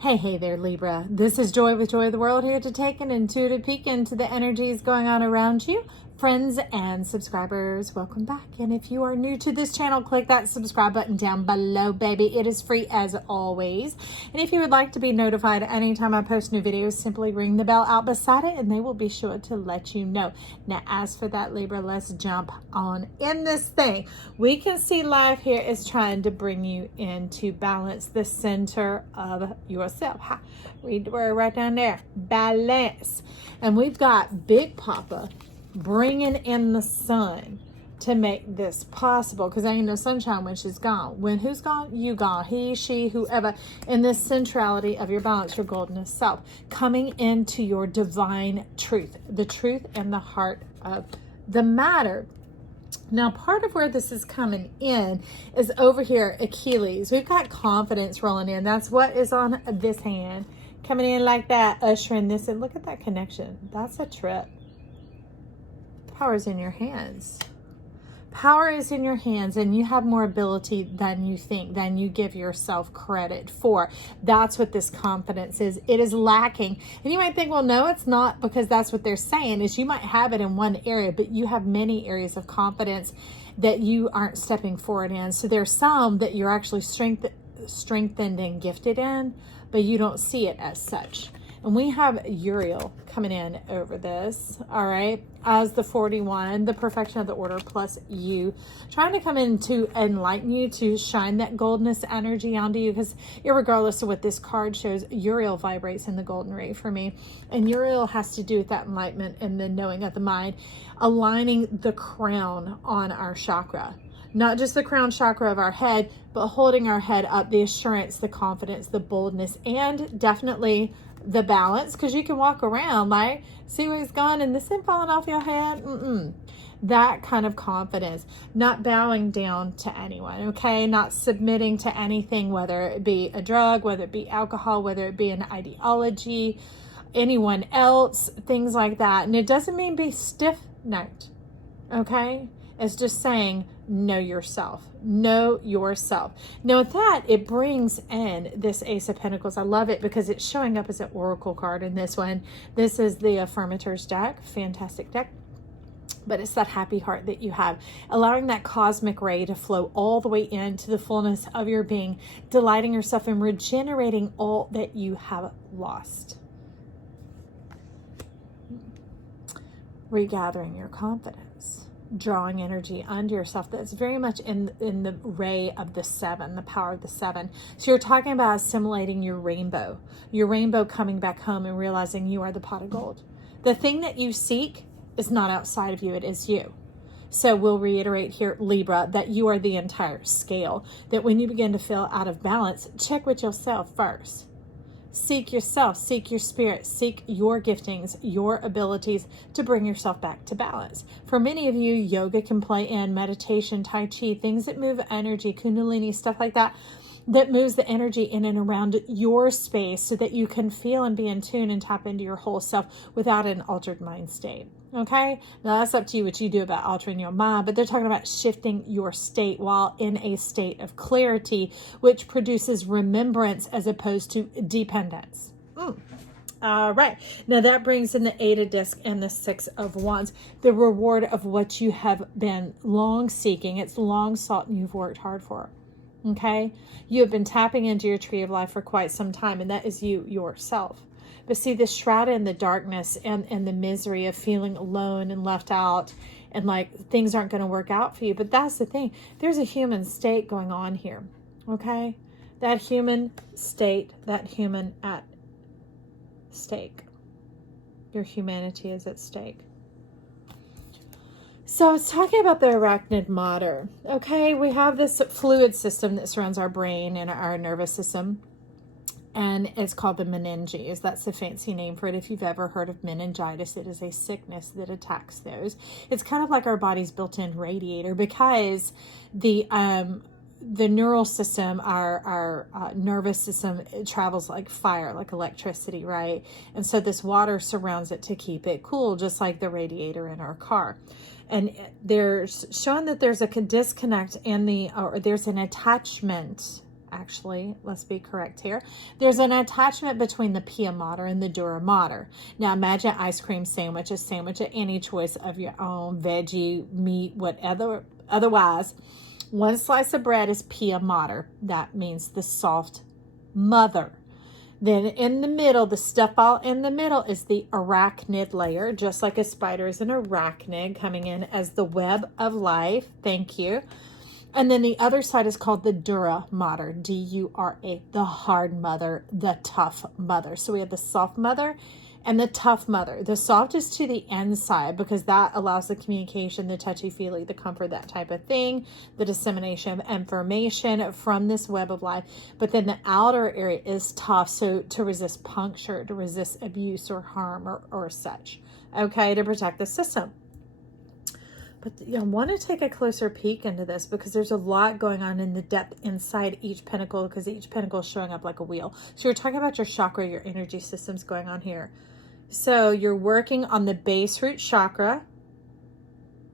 Hey there, Libra. This is Joy with Joy of the World, here to take an intuitive peek into the energies going on around you. Friends and subscribers, welcome back. And if you are new to this channel, click that subscribe button down below, baby. It is free as always. And if you would like to be notified anytime I post new videos, simply ring the bell out beside it and they will be sure to let you know. Now, as for that, Libra, let's jump on in this thing. We can see life here is trying to bring you into balance, the center of yourself. Ha, read the word right down there, balance. And we've got Big Papa bringing in the sun to make this possible, because there ain't no sunshine when she's gone. When who's gone? You gone. He, she, whoever. In this centrality of your balance, your golden self, coming into your divine truth, the truth and the heart of the matter. Now, part of where this is coming in is over here, Achilles. We've got confidence rolling in. That's what is on this hand, coming in like that, ushering this in. Look at that connection. That's a trip. Power is in your hands. Power is in your hands, and you have more ability than you think, than you give yourself credit for. That's what this confidence is. It is lacking. And you might think, well, no, it's not, because that's what they're saying is you might have it in one area, but you have many areas of confidence that you aren't stepping forward in. So there's some that you're actually strengthened and gifted in, but you don't see it as such. And we have Uriel coming in over this, all right, as the 41, the perfection of the order plus you, trying to come in to enlighten you, to shine that goldness energy onto you, because irregardless of what this card shows, Uriel vibrates in the golden ray for me. And Uriel has to do with that enlightenment and the knowing of the mind, aligning the crown on our chakra. Not just the crown chakra of our head, but holding our head up, the assurance, the confidence, the boldness, and definitely the balance, because you can walk around like, see where he's gone and this isn't falling off your head. That kind of confidence, not bowing down to anyone, okay? Not submitting to anything, whether it be a drug, whether it be alcohol, whether it be an ideology, anyone else, things like that. And it doesn't mean be stiff-necked, okay? It's just saying, know yourself. Know yourself. Now with that, it brings in this Ace of Pentacles. I love it because it's showing up as an oracle card in this one. This is the Affirmators deck. Fantastic deck. But it's that happy heart that you have, allowing that cosmic ray to flow all the way into the fullness of your being, delighting yourself and regenerating all that you have lost. Regathering your confidence. Drawing energy onto yourself that's very much in the ray of the 7, the power of the 7. So you're talking about assimilating your rainbow coming back home and realizing you are the pot of gold. The thing that you seek is not outside of you, it is you. So we'll reiterate here, Libra, that you are the entire scale, that when you begin to feel out of balance, check with yourself first. Seek yourself, seek your spirit, seek your giftings, your abilities to bring yourself back to balance. For many of you, yoga can play in, meditation, Tai Chi, things that move energy, Kundalini, stuff like that, that moves the energy in and around your space so that you can feel and be in tune and tap into your whole self without an altered mind state. Okay, now that's up to you what you do about altering your mind, but they're talking about shifting your state while in a state of clarity, which produces remembrance as opposed to dependence. All right, now that brings in the 8 of Discs and the 6 of Wands, the reward of what you have been long seeking. It's long sought and you've worked hard for. Okay, you have been tapping into your tree of life for quite some time, and that is you yourself. But see, the shroud in the darkness and the misery of feeling alone and left out and like things aren't going to work out for you. But that's the thing. There's a human state going on here. Okay? That human state, that human at stake. Your humanity is at stake. So it's talking about the arachnid mater. Okay? We have this fluid system that surrounds our brain and our nervous system. And it's called the meninges. That's the fancy name for it. If you've ever heard of meningitis, it is a sickness that attacks those. It's kind of like our body's built-in radiator, because the neural system, our nervous system, it travels like fire, like electricity, right? And so this water surrounds it to keep it cool, just like the radiator in our car. And there's showing that there's a disconnect in or there's an attachment actually. Let's be correct here. There's an attachment between the pia mater and the dura mater. Now imagine ice cream sandwich, a sandwich of any choice of your own, veggie, meat, whatever. Otherwise, one slice of bread is pia mater. That means the soft mother. Then in the middle, the stuff all in the middle is the arachnid layer, just like a spider is an arachnid coming in as the web of life. Thank you. And then the other side is called the dura mater, D-U-R-A, the hard mother, the tough mother. So we have the soft mother and the tough mother. The soft is to the inside because that allows the communication, the touchy-feely, the comfort, that type of thing, the dissemination of information from this web of life. But then the outer area is tough, so to resist puncture, to resist abuse or harm or such, okay, to protect the system. But I want to take a closer peek into this because there's a lot going on in the depth inside each pentacle because each pentacle is showing up like a wheel. So you're talking about your chakra, your energy systems going on here. So you're working on the base root chakra.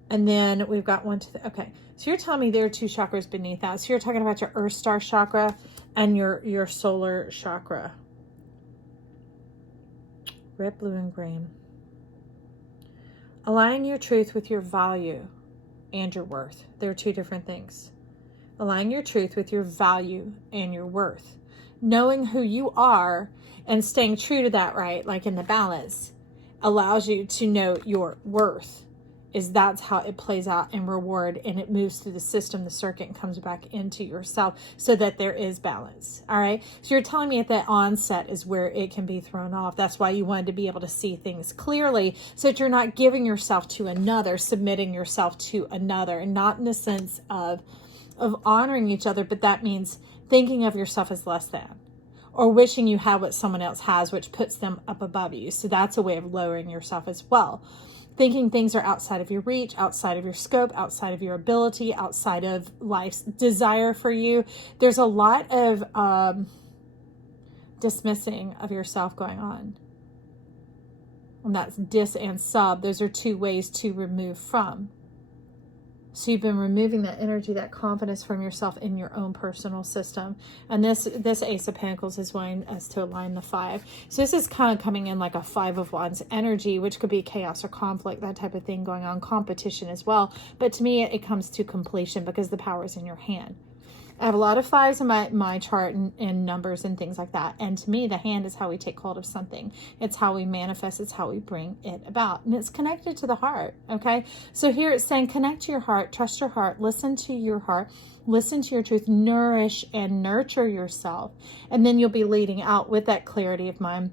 And then we've got okay. So you're telling me there are 2 chakras beneath that. So you're talking about your earth star chakra and your solar chakra. Red, blue, and green. Aligning your truth with your value and your worth. There are 2 different things. Aligning your truth with your value and your worth. Knowing who you are and staying true to that, right? Like in the balance, allows you to know your worth. That's how it plays out in reward, and it moves through the system, the circuit, and comes back into yourself so that there is balance. All right. So you're telling me at the onset is where it can be thrown off. That's why you wanted to be able to see things clearly so that you're not giving yourself to another, submitting yourself to another, and not in the sense of honoring each other, but that means thinking of yourself as less than, or wishing you had what someone else has, which puts them up above you. So that's a way of lowering yourself as well. Thinking things are outside of your reach, outside of your scope, outside of your ability, outside of life's desire for you. There's a lot of dismissing of yourself going on. And that's dis and sub. Those are 2 ways to remove from. So you've been removing that energy, that confidence from yourself in your own personal system. And this Ace of Pentacles is wanting us to align the 5. So this is kind of coming in like a 5 of Wands energy, which could be chaos or conflict, that type of thing going on, competition as well. But to me, it comes to completion because the power is in your hand. I have a lot of 5s in my chart and numbers and things like that. And to me, the hand is how we take hold of something. It's how we manifest. It's how we bring it about. And it's connected to the heart. Okay. So here it's saying connect to your heart, trust your heart, listen to your heart, listen to your truth, nourish and nurture yourself. And then you'll be leading out with that clarity of mind,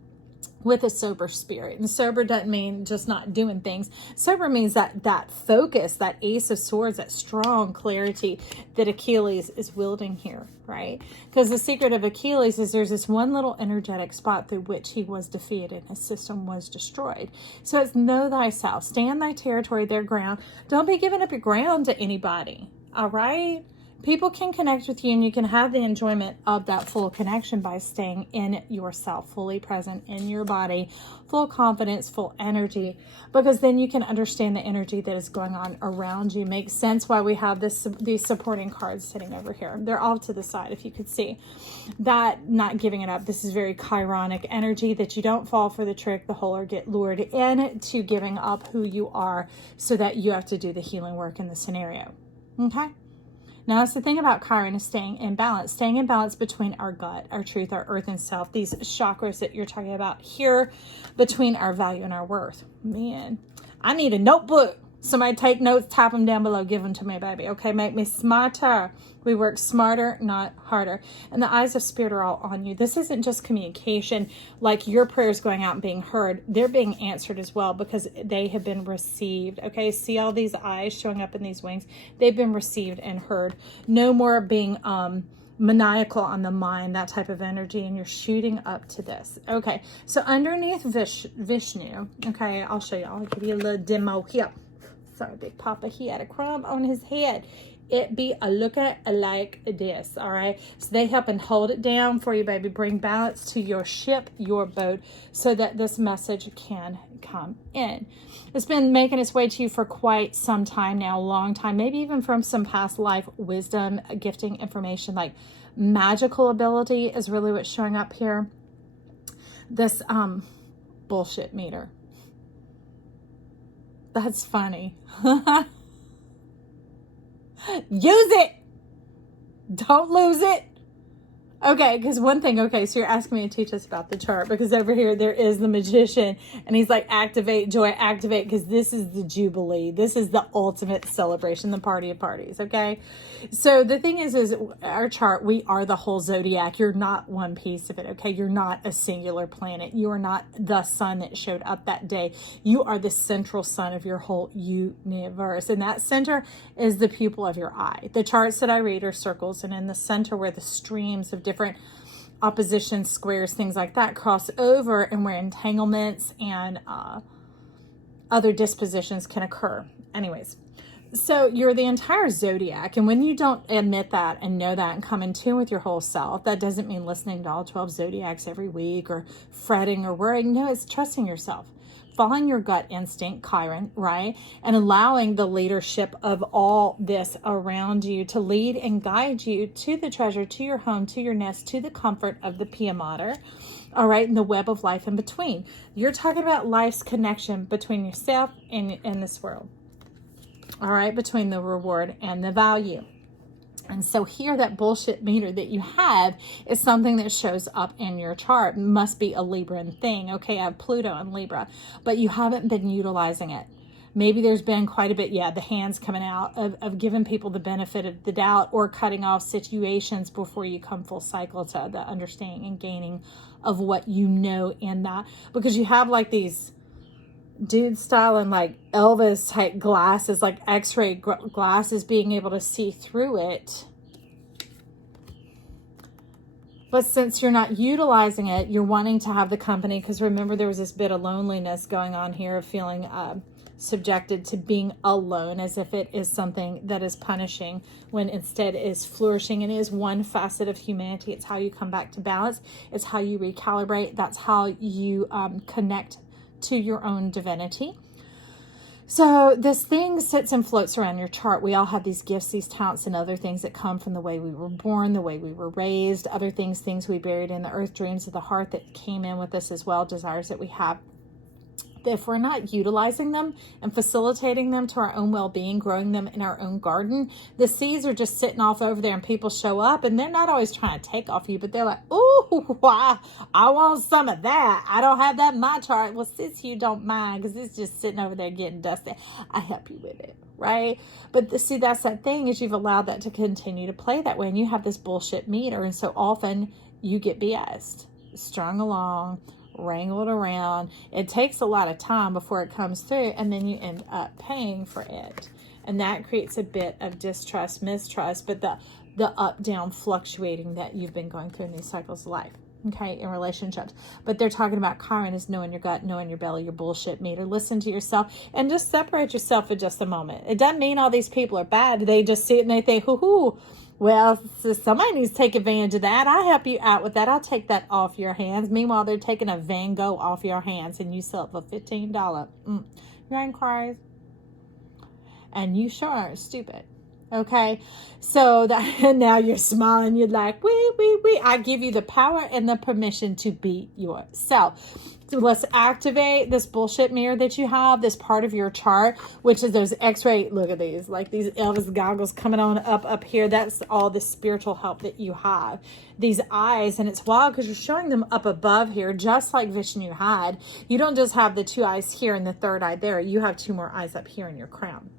with a sober spirit. And sober doesn't mean just not doing things. Sober means that focus, that Ace of Swords, that strong clarity that Achilles is wielding here, right? Because the secret of Achilles is there's this one little energetic spot through which he was defeated and his system was destroyed. So it's know thyself, stand thy territory, their ground. Don't be giving up your ground to anybody, all right? People can connect with you and you can have the enjoyment of that full connection by staying in yourself, fully present in your body, full confidence, full energy, because then you can understand the energy that is going on around you. Makes sense why we have these supporting cards sitting over here. They're all to the side if you could see. That not giving it up. This is very chironic energy that you don't fall for the trick, the hole, or get lured into giving up who you are so that you have to do the healing work in the scenario. Okay? Now, that's the thing about Chiron is staying in balance between our gut, our truth, our earth and self, these chakras that you're talking about here, between our value and our worth. Man, I need a notebook. Somebody take notes, type them down below, give them to me, baby. Okay, make me smarter. We work smarter, not harder. And the eyes of spirit are all on you. This isn't just communication, like your prayers going out and being heard. They're being answered as well because they have been received. Okay, see all these eyes showing up in these wings? They've been received and heard. No more being maniacal on the mind, that type of energy, and you're shooting up to this. Okay, so underneath Vishnu, okay, I'll show you. I'll give you a little demo here. Sorry, Big Papa, he had a crumb on his head. it be a looking like this. All right. So they help and hold it down for you, baby. Bring balance to your ship, your boat, so that this message can come in. It's been making its way to you for quite some time now, a long time, maybe even from some past life wisdom, gifting, information, like magical ability is really what's showing up here. This bullshit meter. That's funny. Use it. Don't lose it. Okay, because one thing, okay, so you're asking me to teach us about the chart, because over here there is the magician, and he's like, activate, joy, activate, because this is the Jubilee. This is the ultimate celebration, the party of parties, okay? So the thing is our chart, we are the whole zodiac. You're not one piece of it, okay? You're not a singular planet. You are not the sun that showed up that day. You are the central sun of your whole universe, and that center is the pupil of your eye. The charts that I read are circles, and in the center where the streams of different oppositions, squares, things like that cross over, and where entanglements and other dispositions can occur. Anyways, so you're the entire zodiac, and when you don't admit that and know that and come in tune with your whole self, that doesn't mean listening to all 12 zodiacs every week or fretting or worrying. No, it's trusting yourself, following your gut instinct, Chiron, right? And allowing the leadership of all this around you to lead and guide you to the treasure, to your home, to your nest, to the comfort of the Pia Mater, all right, and the web of life in between. You're talking about life's connection between yourself and this world, all right, between the reward and the value. And so here, that bullshit meter that you have is something that shows up in your chart. It must be a Libran thing. Okay, I have Pluto in Libra, but you haven't been utilizing it. Maybe there's been quite a bit, the hands coming out of giving people the benefit of the doubt, or cutting off situations before you come full cycle to the understanding and gaining of what you know in that. Because you have like these dude style and like Elvis type glasses, like x-ray glasses, being able to see through it. But since you're not utilizing it, you're wanting to have the company, because remember there was this bit of loneliness going on here, of feeling subjected to being alone, as if it is something that is punishing, when instead it is flourishing and is one facet of humanity. It's how you come back to balance. It's how you recalibrate. That's how you connect to your own divinity. So this thing sits and floats around your chart. We all have these gifts, these talents, and other things that come from the way we were born, the way we were raised, other things we buried in the earth, dreams of the heart that came in with us as well, desires that we have. If we're not utilizing them and facilitating them to our own well-being, growing them in our own garden, the seeds are just sitting off over there, and people show up, and they're not always trying to take off you, but they're like, "Ooh, wow, I want some of that. I don't have that in my chart." Well, since you don't mind, because it's just sitting over there getting dusty, I help you with it, right? But see, that's that thing, is you've allowed that to continue to play that way, and you have this bullshit meter, and so often you get BS'd, strung along, wrangled around. It takes a lot of time before it comes through, and then you end up paying for it, and that creates a bit of distrust, mistrust, but the up down fluctuating that you've been going through in these cycles of life, okay, in relationships. But they're talking about Chiron is knowing your gut, knowing your belly, your bullshit meter. Listen to yourself and just separate yourself for just a moment. It doesn't mean all these people are bad. They just see it and they think, hoo, well, so somebody needs to take advantage of that. I'll help you out with that. I'll take that off your hands. Meanwhile, they're taking a Van Gogh off your hands, and you sell it for $15. You ain't crazy. And you sure aren't stupid. Okay, so that now you're smiling. You're like, we. I give you the power and the permission to be yourself. So let's activate this bullshit mirror that you have, this part of your chart, which is those x-ray, look at these, like these Elvis goggles coming on up here. That's all the spiritual help that you have. These eyes, and it's wild because you're showing them up above here, just like Vishnu had. You don't just have the two eyes here and the third eye there. You have two more eyes up here in your crown.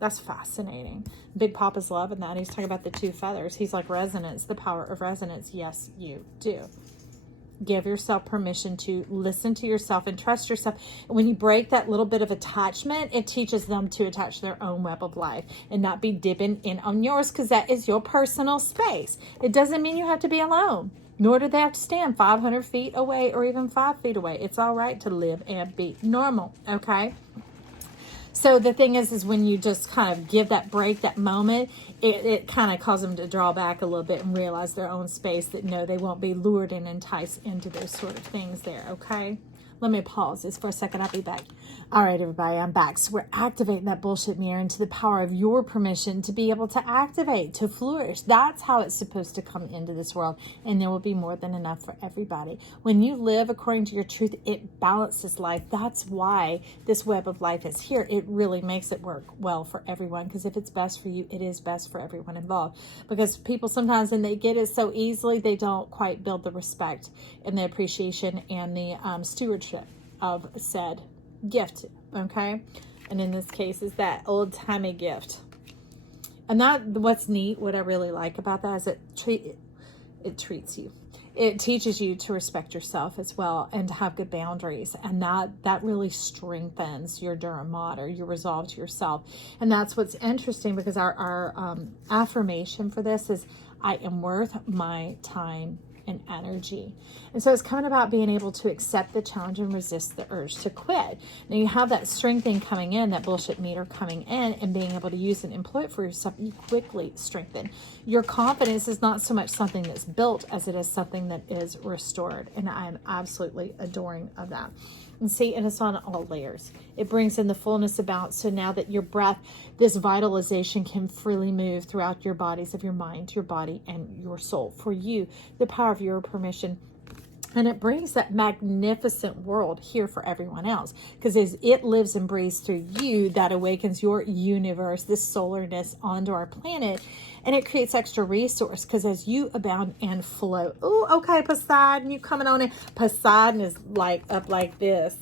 That's fascinating. Big Papa's loving that. He's talking about the two feathers. He's like, resonance, the power of resonance. Yes, you do. Give yourself permission to listen to yourself and trust yourself. And when you break that little bit of attachment, it teaches them to attach their own web of life and not be dipping in on yours, because that is your personal space. It doesn't mean you have to be alone, nor do they have to stand 500 feet away or even 5 feet away. It's all right to live and be normal, okay? So the thing is when you just kind of give that break, that moment, it kind of causes them to draw back a little bit and realize their own space, that no, they won't be lured and enticed into those sort of things there, okay? Let me pause this for a second. I'll be back. All right, everybody, I'm back. So we're activating that bullshit mirror into the power of your permission to be able to activate, to flourish. That's how it's supposed to come into this world. And there will be more than enough for everybody. When you live according to your truth, it balances life. That's why this web of life is here. It really makes it work well for everyone. Because if it's best for you, it is best for everyone involved. Because people sometimes, when they get it so easily, they don't quite build the respect and the appreciation and the stewardship of said gift, okay? And in this case is that old-timey gift. And that, what's neat, what I really like about that is it treats you. It teaches you to respect yourself as well and to have good boundaries. And that really strengthens your Dura Mater, your resolve to yourself. And that's what's interesting, because our affirmation for this is, I am worth my time and energy. And so it's coming about being able to accept the challenge and resist the urge to quit. Now you have that strengthening coming in, that bullshit meter coming in, and being able to use and employ it for yourself. You quickly strengthen. Your confidence is not so much something that's built as it is something that is restored. And I'm absolutely adoring of that. And see, and it's on all layers. It brings in the fullness about, so now that your breath, this vitalization can freely move throughout your bodies of your mind, your body, and your soul. For you, the power of your permission. And it brings that magnificent world here for everyone else. Because as it lives and breathes through you, that awakens your universe, this solarness onto our planet. And it creates extra resource. Because as you abound and flow. Oh, okay, Poseidon, you coming on in. Poseidon is like up like this.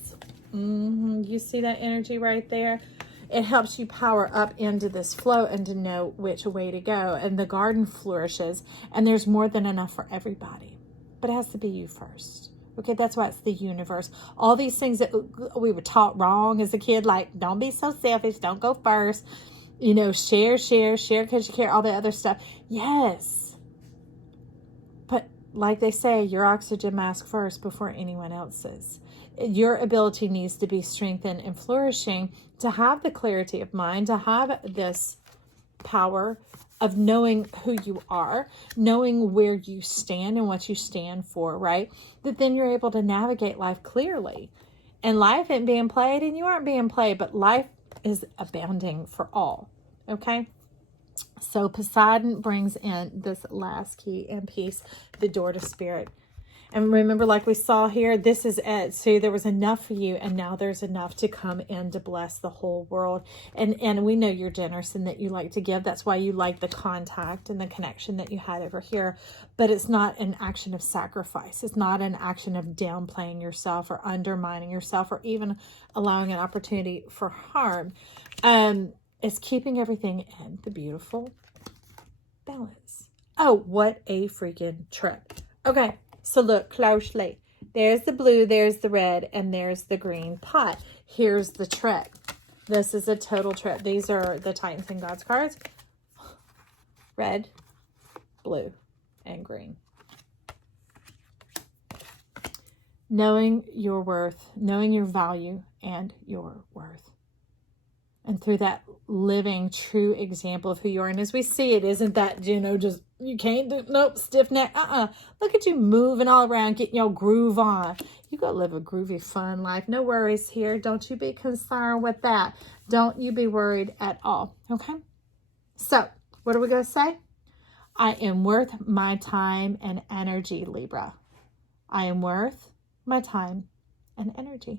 You see that energy right there? It helps you power up into this flow and to know which way to go. And the garden flourishes. And there's more than enough for everybody. But it has to be you first. Okay, that's why it's the universe. All these things that we were taught wrong as a kid, like don't be so selfish, don't go first. You know, share because you care, all the other stuff. Yes. But like they say, your oxygen mask first before anyone else's. Your ability needs to be strengthened and flourishing to have the clarity of mind, to have this power of knowing who you are, knowing where you stand and what you stand for, right? That then you're able to navigate life clearly. And life isn't being played and you aren't being played, but life is abounding for all, okay? So Poseidon brings in this last key and piece, the door to spirit. And remember, like we saw here, this is it. See, there was enough for you, and now there's enough to come in to bless the whole world. And we know you're generous and that you like to give. That's why you like the contact and the connection that you had over here. But it's not an action of sacrifice. It's not an action of downplaying yourself or undermining yourself or even allowing an opportunity for harm. It's keeping everything in the beautiful balance. Oh, what a freaking trip. Okay. So look closely. There's the blue, there's the red, and there's the green pot. Here's the trick. This is a total trick. These are the Titans and Gods cards. Red, blue, and green. Knowing your worth, knowing your value and your worth. And through that living true example of who you are. And as we see, it isn't that, you know, just, you can't do, nope, stiff neck. Look at you moving all around, getting your groove on. You go live a groovy, fun life. No worries here. Don't you be concerned with that. Don't you be worried at all. Okay? So, what are we going to say? I am worth my time and energy, Libra. I am worth my time and energy.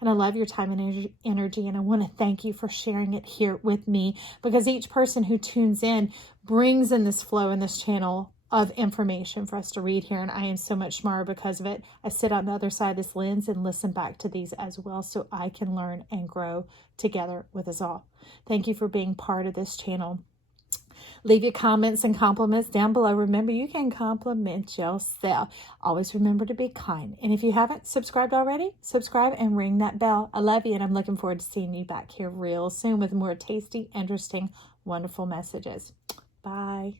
And I love your time and energy, and I want to thank you for sharing it here with me, because each person who tunes in brings in this flow in this channel of information for us to read here, and I am so much smarter because of it. I sit on the other side of this lens and listen back to these as well, so I can learn and grow together with us all. Thank you for being part of this channel. Leave your comments and compliments down below. Remember, you can compliment yourself. Always remember to be kind. And if you haven't subscribed already, subscribe and ring that bell. I love you, and I'm looking forward to seeing you back here real soon with more tasty, interesting, wonderful messages. Bye.